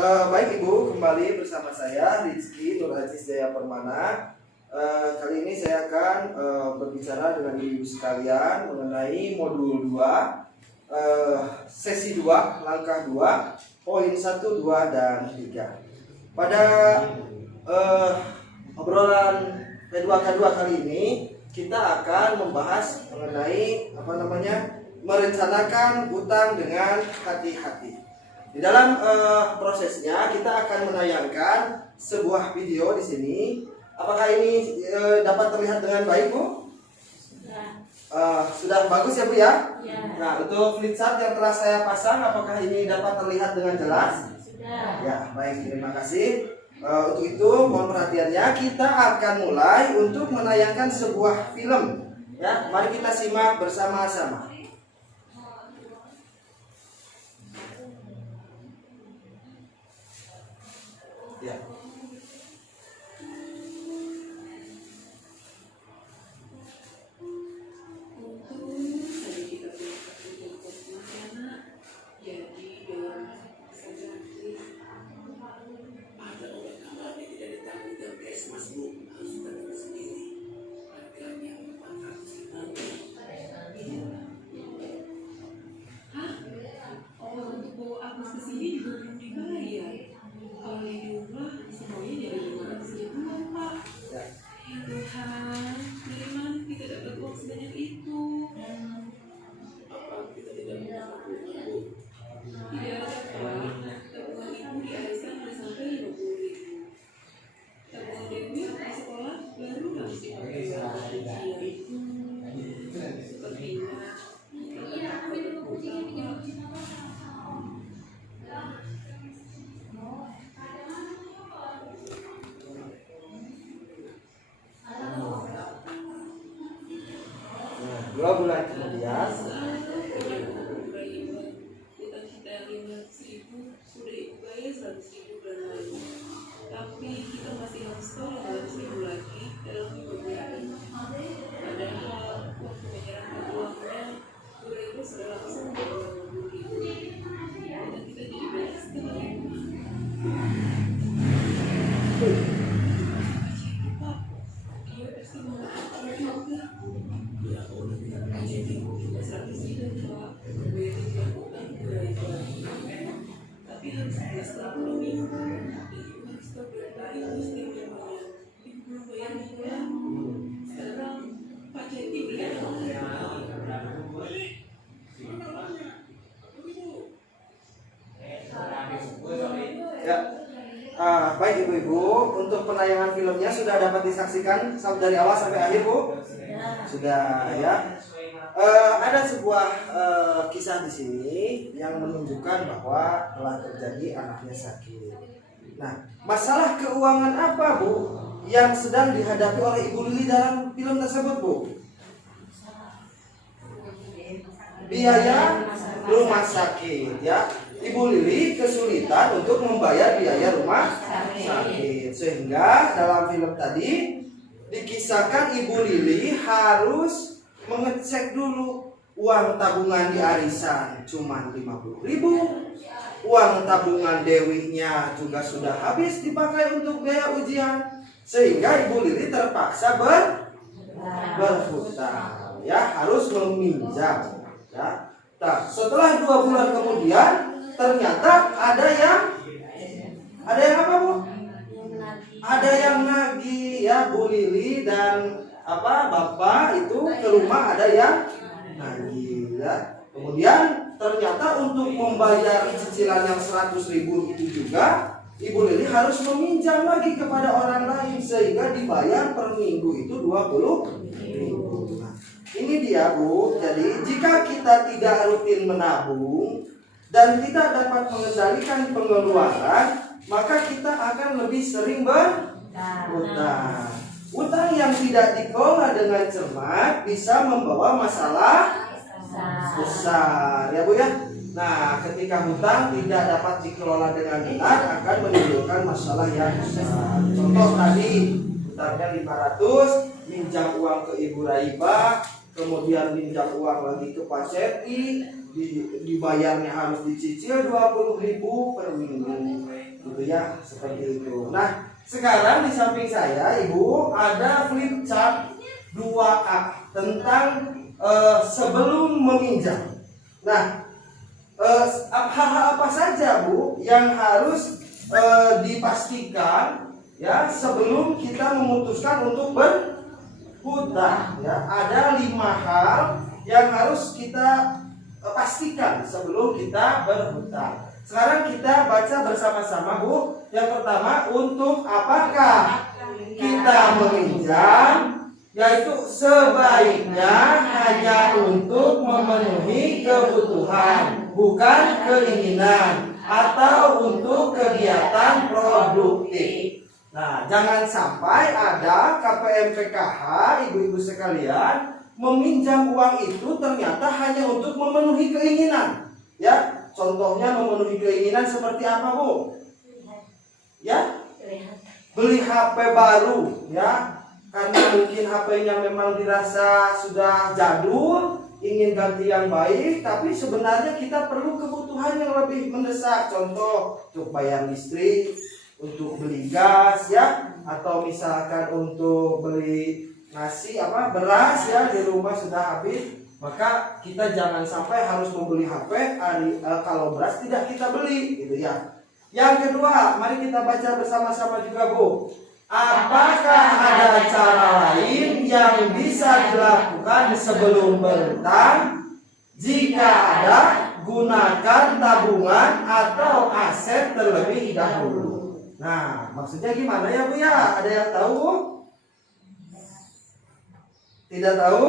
Baik Ibu, kembali bersama saya Rizky Nur Aziz Jaya Permana. Kali ini saya akan berbicara dengan Ibu sekalian mengenai modul 2, sesi 2, langkah 2, poin 1, 2, dan 3. Pada obrolan P2K2 kali ini kita akan membahas mengenai merencanakan utang dengan hati-hati. Di dalam prosesnya kita akan menayangkan sebuah video di sini. Apakah ini dapat terlihat dengan baik, Bu? Sudah bagus ya, Bu ya? Ya. Nah, untuk flipchart yang telah saya pasang, apakah ini dapat terlihat dengan jelas? Sudah. Ya, baik. Terima kasih. Untuk itu, mohon perhatiannya. Kita akan mulai untuk menayangkan sebuah film. Ya, mari kita simak bersama-sama. Ya. Dua bulan kemudian, tapi kita masih harus setor 200.000 lagi dalam 5 bulan. Padahal waktu menyerahkan uangnya, guru itu sudah langsung $20.000 dan kita jadi bayar setengah rumah. Pak, dia pasti mengatakan juga. Tapi harus 11 tahun ini. ya. Baik Ibu-Ibu, untuk penayangan filmnya sudah dapat disaksikan dari awal sampai akhir, Bu? Sudah ya. Ada sebuah kisah di sini yang menunjukkan bahwa telah terjadi anaknya sakit. Nah, masalah keuangan apa, Bu, yang sedang dihadapi oleh Ibu Lili dalam film tersebut, Bu? Biaya rumah sakit, ya. Ibu Lili kesulitan untuk membayar biaya rumah sakit, sehingga dalam film tadi dikisahkan Ibu Lili harus mengecek dulu uang tabungan di arisan cuma 50.000. Uang tabungan Dewinya juga sudah habis dipakai untuk biaya ujian, sehingga Ibu Lili terpaksa berhutang, ya, harus meminjam, ya. Nah, setelah 2 bulan kemudian ternyata ada yang apa, Bu? Ada yang nagih, ya. Bu Lili dan Bapak itu ke rumah ada yang nagih, ya. Kemudian ternyata untuk membayar cicilan yang 100.000 itu juga Ibu Lili harus meminjam lagi kepada orang lain, sehingga dibayar per minggu itu 20.000. Nah, ini dia, Bu. Jadi jika kita tidak rutin menabung dan tidak dapat mengendalikan pengeluaran, maka kita akan lebih sering berutang. Utang yang tidak dikelola dengan cermat bisa membawa masalah besar, ya Bu ya. Nah, ketika hutang tidak dapat dikelola dengan benar akan menimbulkan masalah yang besar. Contoh tadi, hutangnya 500, minjam uang ke Ibu Raiba, kemudian minjam uang lagi ke Pak Seti, dibayarnya harus dicicil 20.000 per minggu. gitu ya, seperti itu. Nah, sekarang di samping saya Ibu ada flip chart 2A tentang sebelum meminjam. Nah, hal-hal apa saja Bu yang harus dipastikan ya sebelum kita memutuskan untuk berhutang ya. Ada 5 hal yang harus kita pastikan sebelum kita berhutang. Sekarang kita baca bersama-sama Bu. Yang pertama, untuk apakah kita meminjam? Yaitu sebaiknya hanya untuk memenuhi kebutuhan, bukan keinginan, atau untuk kegiatan produktif. Nah, jangan sampai ada KPM PKH, ibu-ibu sekalian, meminjam uang itu ternyata hanya untuk memenuhi keinginan. Ya, contohnya memenuhi keinginan seperti apa, Bu? Ya, beli HP baru, ya. Karena mungkin HP-nya memang dirasa sudah jadul, ingin ganti yang baik, tapi sebenarnya kita perlu kebutuhan yang lebih mendesak. Contoh, untuk bayar listrik, untuk beli gas ya, atau misalkan untuk beli nasi beras ya, di rumah sudah habis. Maka kita jangan sampai harus membeli HP kalau beras tidak kita beli, gitu ya. Yang kedua, mari kita baca bersama-sama juga, Bu. Apakah ada cara lain yang bisa dilakukan sebelum berhutang? Jika ada, gunakan tabungan atau aset terlebih dahulu. Nah, maksudnya gimana ya, Bu ya? Ada yang tahu? Tidak tahu?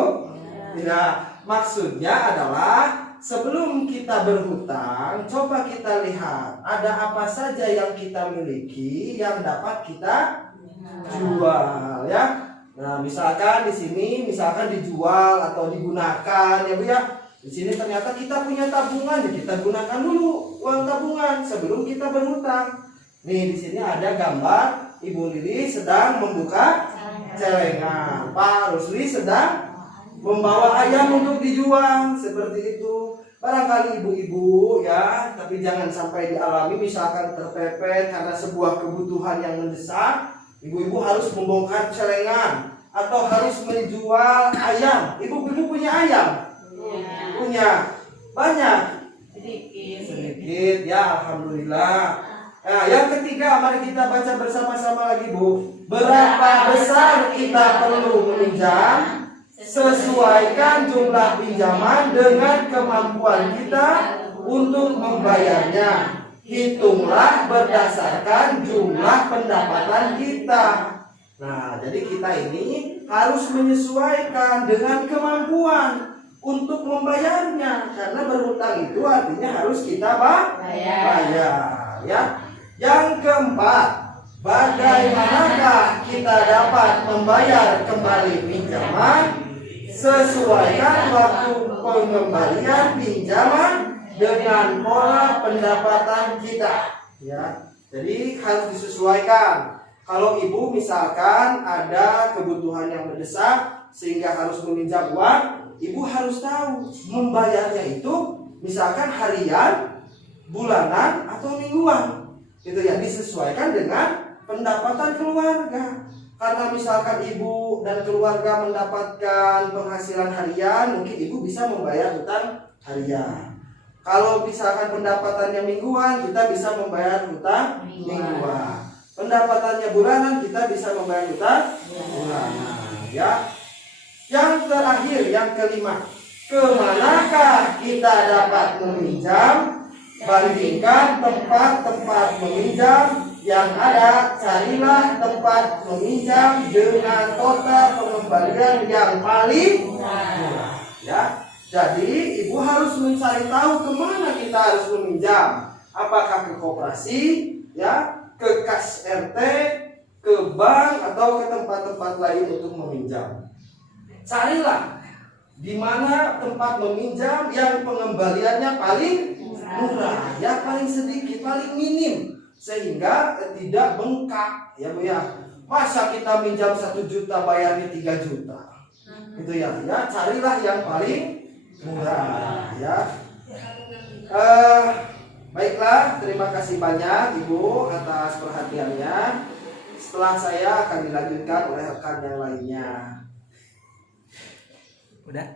Tidak. Maksudnya adalah sebelum kita berhutang, coba kita lihat ada apa saja yang kita miliki yang dapat kita jual ya. Nah, misalkan di sini dijual atau digunakan ya Bu ya. Di sini ternyata kita punya tabungan, ya kita gunakan dulu uang tabungan sebelum kita berhutang. Nih, di sini ada gambar Ibu Lili sedang membuka celengan. Pak Rusli sedang membawa ayam untuk dijual, seperti itu. Barangkali ibu-ibu ya, tapi jangan sampai dialami misalkan terpepet karena sebuah kebutuhan yang mendesak. Ibu-ibu harus membongkar celengan atau harus menjual ayam. Ibu-ibu punya ayam? Punya. Banyak? Sedikit ya, alhamdulillah. Nah, yang ketiga, mari kita baca bersama-sama lagi, Bu. Berapa besar kita perlu meminjam? Sesuaikan jumlah pinjaman dengan kemampuan kita untuk membayarnya. Hitunglah berdasarkan jumlah pendapatan kita. Nah, jadi kita ini harus menyesuaikan dengan kemampuan untuk membayarnya. Karena berhutang itu artinya harus kita bayar. Ya. Yang keempat, bagaimanakah kita dapat membayar kembali pinjaman? Sesuaikan waktu pengembalian pinjaman dengan pola pendapatan kita. Ya, jadi harus disesuaikan. Kalau ibu misalkan ada kebutuhan yang mendesak sehingga harus meminjam uang, ibu harus tahu membayarnya itu misalkan harian, bulanan, atau mingguan. Itu ya, disesuaikan dengan pendapatan keluarga. Karena misalkan ibu dan keluarga mendapatkan penghasilan harian, mungkin ibu bisa membayar hutang harian. Kalau misalkan pendapatannya mingguan, kita bisa membayar hutang mingguan. Pendapatannya bulanan, kita bisa membayar hutang bulanan. Ya. Yang terakhir, yang kelima, kemanakah kita dapat meminjam? Bandingkan tempat-tempat meminjam yang ada, carilah tempat meminjam dengan total pengembalian yang paling murah. Ya, jadi ibu harus mencari tahu kemana kita harus meminjam. Apakah ke koperasi, ya, ke kas RT, ke bank, atau ke tempat-tempat lain untuk meminjam. Carilah di mana tempat meminjam yang pengembaliannya paling murah, ya, paling sedikit, paling minim, sehingga tidak bengkak ya Bu ya. Masa kita minjam 1 juta bayarnya 3 juta, itu ya. Ya, carilah yang paling murah ya. Baiklah, terima kasih banyak Ibu atas perhatiannya. Setelah saya akan dilanjutkan oleh rekan yang lainnya. Udah.